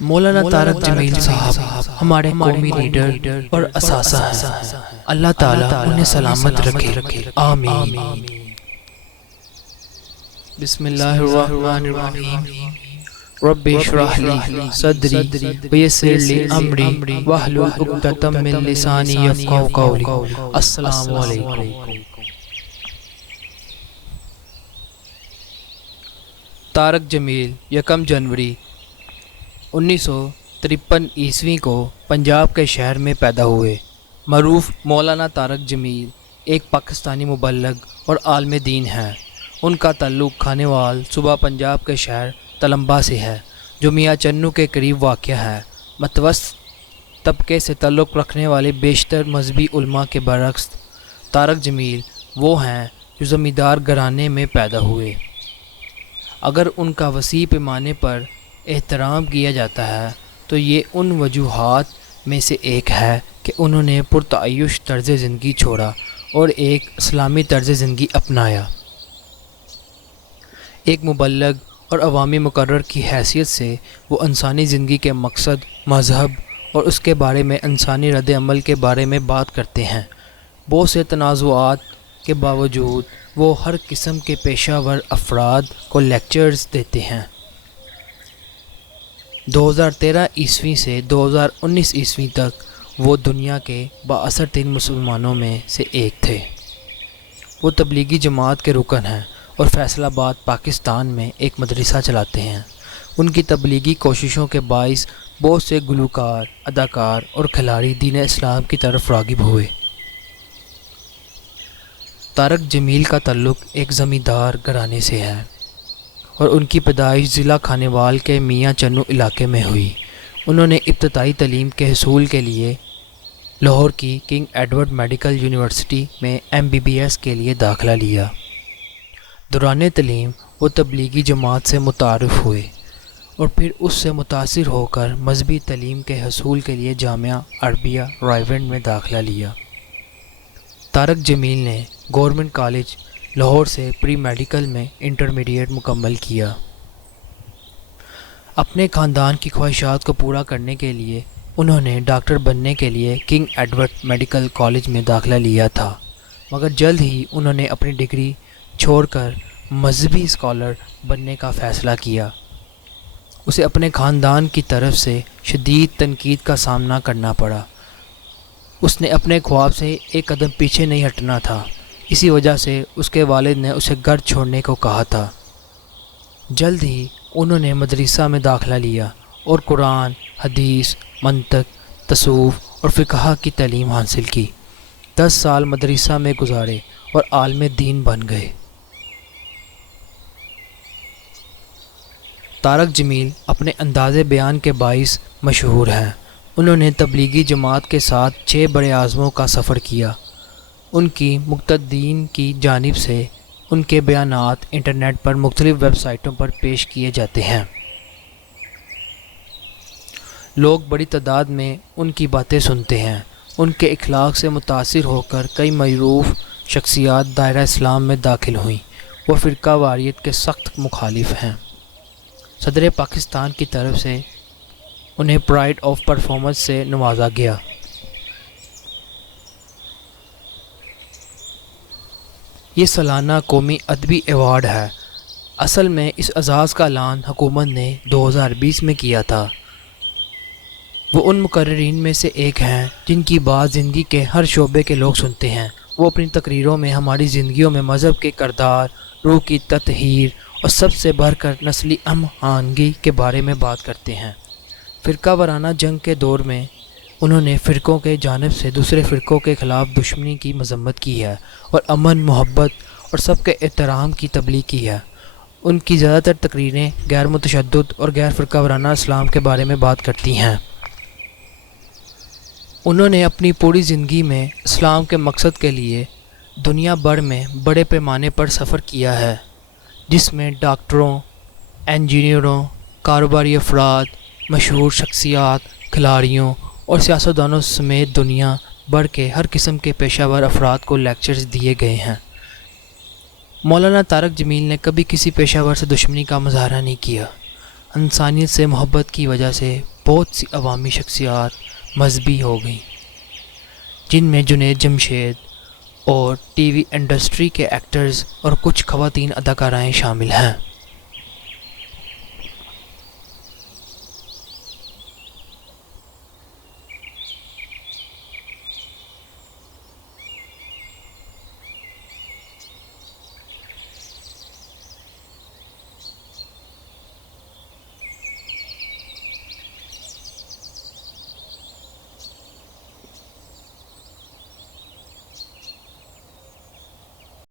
مولانا طارق جمیل صاحب ہمارے قومی لیڈر اور اساتذہ ہیں، اللہ تعالیٰ انہیں سلامت رکھے، آمین۔ بسم اللہ الرحمن الرحیم۔ رب اشرح لی صدری ویسر لی امری واحلل عقدۃ من لسانی یفقہوا قولی۔ السلام علیکم۔ طارق جمیل 1 جنوری 1953 عیسوی کو پنجاب کے شہر میں پیدا ہوئے۔ معروف مولانا طارق جمیل ایک پاکستانی مبلغ اور عالم دین ہیں۔ ان کا تعلق کھانیوال صوبہ پنجاب کے شہر تلمبا سے ہے، جو میاں چنو کے قریب واقع ہے۔ متوسط طبقے سے تعلق رکھنے والے بیشتر مذہبی علماء کے برعکس طارق جمیل وہ ہیں جو زمیندار گھرانے میں پیدا ہوئے۔ اگر ان کا وسیع پیمانے پر احترام کیا جاتا ہے تو یہ ان وجوہات میں سے ایک ہے کہ انہوں نے پرتعیش طرز زندگی چھوڑا اور ایک اسلامی طرز زندگی اپنایا۔ ایک مبلغ اور عوامی مقرر کی حیثیت سے وہ انسانی زندگی کے مقصد، مذہب اور اس کے بارے میں انسانی رد عمل کے بارے میں بات کرتے ہیں۔ بہت سے تنازعات کے باوجود وہ ہر قسم کے پیشہ ور افراد کو لیکچرز دیتے ہیں۔ 2013 عیسوی سے 2019 عیسوی تک وہ دنیا کے بااثر ترین مسلمانوں میں سے ایک تھے۔ وہ تبلیغی جماعت کے رکن ہیں اور فیصل آباد پاکستان میں ایک مدرسہ چلاتے ہیں۔ ان کی تبلیغی کوششوں کے باعث بہت سے گلوکار، اداکار اور کھلاڑی دین اسلام کی طرف راغب ہوئے۔ طارق جمیل کا تعلق ایک زمیندار گھرانے سے ہے اور ان کی پیدائش ضلع کھانیوال کے میاں چنو علاقے میں ہوئی۔ انہوں نے ابتدائی تعلیم کے حصول کے لیے لاہور کی کنگ ایڈورڈ میڈیکل یونیورسٹی میں MBBS کے لیے داخلہ لیا۔ دوران تعلیم وہ تبلیغی جماعت سے متعارف ہوئے اور پھر اس سے متاثر ہو کر مذہبی تعلیم کے حصول کے لیے جامعہ عربیہ رائیونڈ میں داخلہ لیا۔ طارق جمیل نے گورنمنٹ کالج لاہور سے پری میڈیکل میں انٹرمیڈیٹ مکمل کیا۔ اپنے خاندان کی خواہشات کو پورا کرنے کے لیے انہوں نے ڈاکٹر بننے کے لیے کنگ ایڈورڈ میڈیکل کالج میں داخلہ لیا تھا، مگر جلد ہی انہوں نے اپنی ڈگری چھوڑ کر مذہبی اسکالر بننے کا فیصلہ کیا۔ اسے اپنے خاندان کی طرف سے شدید تنقید کا سامنا کرنا پڑا۔ اس نے اپنے خواب سے ایک قدم پیچھے نہیں ہٹنا تھا، اسی وجہ سے اس کے والد نے اسے گھر چھوڑنے کو کہا تھا۔ جلد ہی انہوں نے مدرسہ میں داخلہ لیا اور قرآن، حدیث، منطق، تصوف اور فقہ کی تعلیم حاصل کی۔ 10 سال مدرسہ میں گزارے اور عالم دین بن گئے۔ طارق جمیل اپنے انداز بیان کے باعث مشہور ہیں۔ انہوں نے تبلیغی جماعت کے ساتھ 6 بڑے اعظموں کا سفر کیا۔ ان کی مقتدین کی جانب سے ان کے بیانات انٹرنیٹ پر مختلف ویب سائٹوں پر پیش کیے جاتے ہیں۔ لوگ بڑی تعداد میں ان کی باتیں سنتے ہیں۔ ان کے اخلاق سے متاثر ہو کر کئی معروف شخصیات دائرہ اسلام میں داخل ہوئیں۔ وہ فرقہ واریت کے سخت مخالف ہیں۔ صدر پاکستان کی طرف سے انہیں پرائڈ آف پرفارمنس سے نوازا گیا۔ یہ سالانہ قومی ادبی ایوارڈ ہے۔ اصل میں اس اعزاز کا اعلان حکومت نے 2020 میں کیا تھا۔ وہ ان مقررین میں سے ایک ہیں جن کی بات زندگی کے ہر شعبے کے لوگ سنتے ہیں۔ وہ اپنی تقریروں میں ہماری زندگیوں میں مذہب کے کردار، روح کی تطہیر اور سب سے بڑھ کر نسلی ہم آہنگی کے بارے میں بات کرتے ہیں۔ فرقہ وارانہ جنگ کے دور میں انہوں نے فرقوں کے جانب سے دوسرے فرقوں کے خلاف دشمنی کی مذمت کی ہے اور امن، محبت اور سب کے احترام کی تبلیغ کی ہے۔ ان کی زیادہ تر تقریریں غیر متشدد اور غیر فرقہ وارانہ اسلام کے بارے میں بات کرتی ہیں۔ انہوں نے اپنی پوری زندگی میں اسلام کے مقصد کے لیے دنیا بھر میں بڑے پیمانے پر سفر کیا ہے، جس میں ڈاکٹروں، انجینئروں، کاروباری افراد، مشہور شخصیات، کھلاڑیوں اور سیاستدانوں سمیت دنیا بھر کے ہر قسم کے پیشہ ور افراد کو لیکچرز دیے گئے ہیں۔ مولانا طارق جمیل نے کبھی کسی پیشہ ور سے دشمنی کا مظاہرہ نہیں کیا۔ انسانیت سے محبت کی وجہ سے بہت سی عوامی شخصیات مذہبی ہو گئیں، جن میں جنید جمشید اور ٹی وی انڈسٹری کے ایکٹرز اور کچھ خواتین اداکارائیں شامل ہیں۔